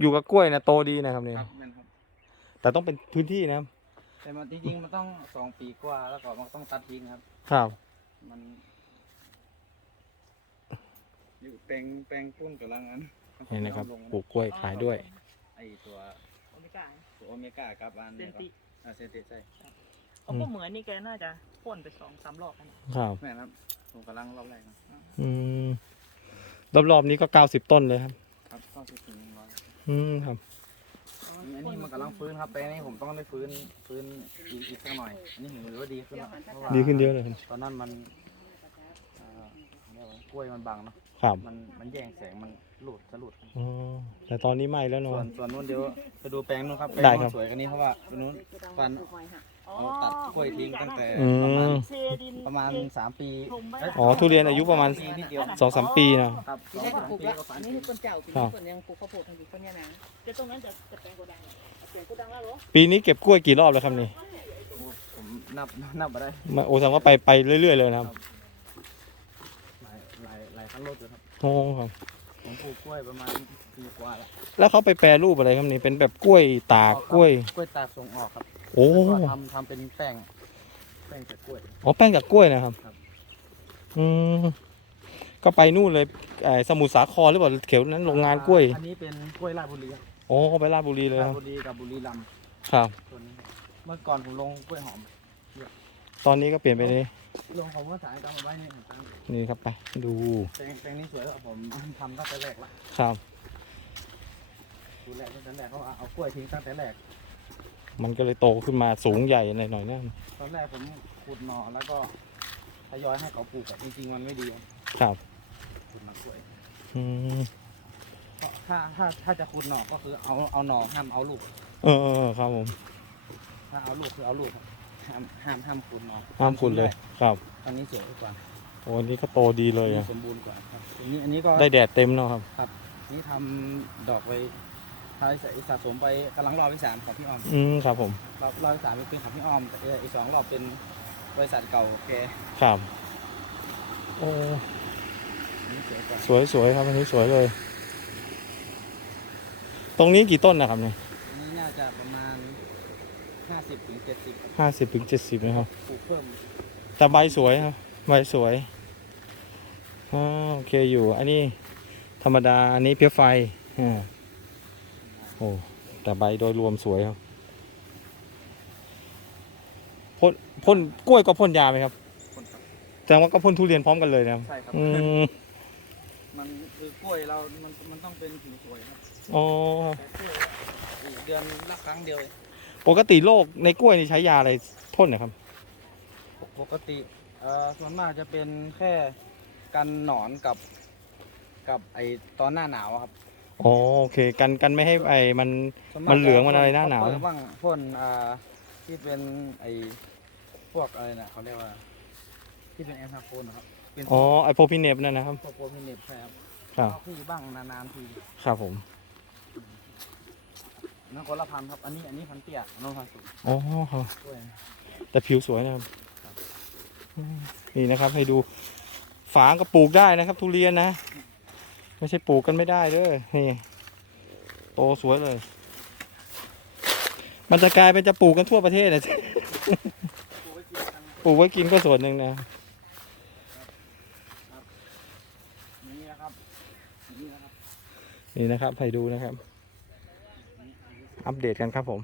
อยู่กับกล้วยนะโตดีนะครับเนี่ยแต่ต้องเป็นพื้นที่นะแต่มันจริงๆมันต้องสองปีกว่าแล้วก็มันต้องตัดทิ้งครับครับมันอยู่แปลงแปลงกุ้นกับลังนั้นนี่นะครับปลูกกล้วยขายด้วยไอตัวโอเมก้าตัวโอเมก้ากับอันเซนติอ่าเซนติใช่เขาก็เหมือนนี่แกน่าจะพ่นไปสองสามรอบนะครับแม่ครับผมกําลังรอบแรกนอืมรอบๆนี้ก็เก้าสิบต้นเลยครับสิบถึงหนึ่งร้อยอืม ครับ อันนี้มันกำลังฟื้นครับแต่อันนี้ผมต้องได้ฟื้นฟื้นอีกอีกสักหน่อยอันนี้เห็นเลยว่าดีขึ้นแล้วดีขึ้นเยอะเลยครับตอนนั้นมันกล้วยมันบังเนาะครับมันมันแย่งแสง มันหลุดจะหลุดอ๋อแต่ตอนนี้ไม่แล้วเนาะส่วนส่วนนู้นเดี๋ยวไปดูแปลงนู้นครับแปลงนู้สวยกันนี้เพราะว่าตรงนู้นฟันตัดกล้วยทิ้งตั้งแต่ประมาณสามปีอ๋อทุเรียนอายุประมาณสองสามปีเนาะครสองสามปีนี้เะปกีนี้เก็บกล้วยกี่รอบแล้วครับนี่นับนับไมได้โอ้สั่งว่าไปไปเรื่อย ๆ เลยนะครับหลายหลายหลายขั้นรถเลยครับโอ้ครับผมปลูกกล้วยประมาณปีกว่าแล้วแล้วเขาไปแปรรูปอะไรครับนี่เป็นแบบกล้วยตากกล้วยกล้วยตากส่งออกครับโอ้ทำทำเป็นแป้งแป้งจากกล้วยอ๋อแป้งจากกล้วยนะครับอืมก็ไปนู่นเลยไอ้สมุทรสาครหรือเปล่าเขียวนั้นโรงงานกล้วยอันนี้เป็นกล้วยราชบุรีโอ้ไปราชบุรีเลยราชบุรีกับบุรีรัมย์ครับเมื่อก่อนผมลงกล้วยหอมตอนนี้ก็เปลี่ยนไปนี้ลงของวัสายจำไว้นี่นี่ครับไป ดูแปตงนี้สวยแล้วผมทำตั้งแต่แรกละครับดูแลตั้งแต่แรกเขาเอากล้วยทิ้งตั้งแต่แรกมันก็เลยโตขึ้นมาสูงใหญ่หน่อยๆนี่นตอนแรกผมขุดหน่อแล้วก็ทยอยให้เขาปลูกแต่จริงๆมันไม่ดีครับขุดมันสวยถ้าถ้าถ้าจะขุดหน่อก็คือเอาเอาหน่อห้ามเอาลูกเออครับผมถ้าเอาลูกคือเอาลูกห้ามห้ามห้ามขุดหน่อห้ามขุดเลยครับตอนนี้สวยกว่าโอ้นี่ก็โตดีเลยอ่ะสมบูรณ์กว่าครับอันนี้อันนี้ก็ได้แดดเต็มเนาะครับครับนี่ทําดอกไวถ้าส่สะสมไปกำลังรอบที่สามของพี่ออมอืมครับผมรอบรอบทิ่สามเป็นของพี่อ้อมแต่อีกสองรอบเป็นบริษัทเก่า โอเคครับโอ้สวยสวยครับ อันนี้สวยเลย ตรงนี้กี่ต้นนะครับเนี่ยนี่น่าจะประมาณห้าสิบถึงเจ็ดสิบห้าสิบถึงเจ็ดสิบนะครับปลูกเพิ่มแต่ใบสวยครับใบสวยโอเคอยู่ อันนี้ ธรรมดา อันนี้เพียวไฟอ่โอ้แต่ใบโดยรวมสวยครับพ่นพ่นกล้วยก็พ่นยาไหมครับพ่นแต่ว่าก็พ่นทุเรียนพร้อมกันเลยนะครับ ใช่ครับอืมมันคือกล้วยเรา มันมันต้องเป็นผิวสวยครับโอ้เดือนละครั้งเดียวปกติโรคในกล้วยนี่ใช้ยาอะไรพ่นนะครับ ปกติ เอ่อส่วนมากจะเป็นแค่กันหนอนกับ กับไอตอนหน้าหนาวครับโอเค กันกันไม่ให้ไอมันมันเหลืองมันอะไรหน้าหนาวบ้างพ่นอ่าที่เป็นไอพวกอะไรนะเขาเรียกว่าที่เป็นแอนทาโคนนะครับอ๋อไอโพพิเนปนั่นนะครับโพพิเนปใช่ครับครับที่บ้างนานๆทีครับผมนั่นคนละพันครับอันนี้อันนี้พันเตี้ยน้องพันสูงอ๋อครับแต่ผิวสวยนะครับนี่นะครับให้ดูฝางก็ปลูกได้นะครับ ทุเรียนนะไม่ใช่ปลูกกันไม่ได้เด้อนี่ โตสวยเลย มันจะกลายเป็นจะปลูกกันทั่วประเทศนะปลูกไว้กินก็ส่วนหนึ่งนะ นี่นะครับให้ดูนะครับ อัปเดตกันครับผม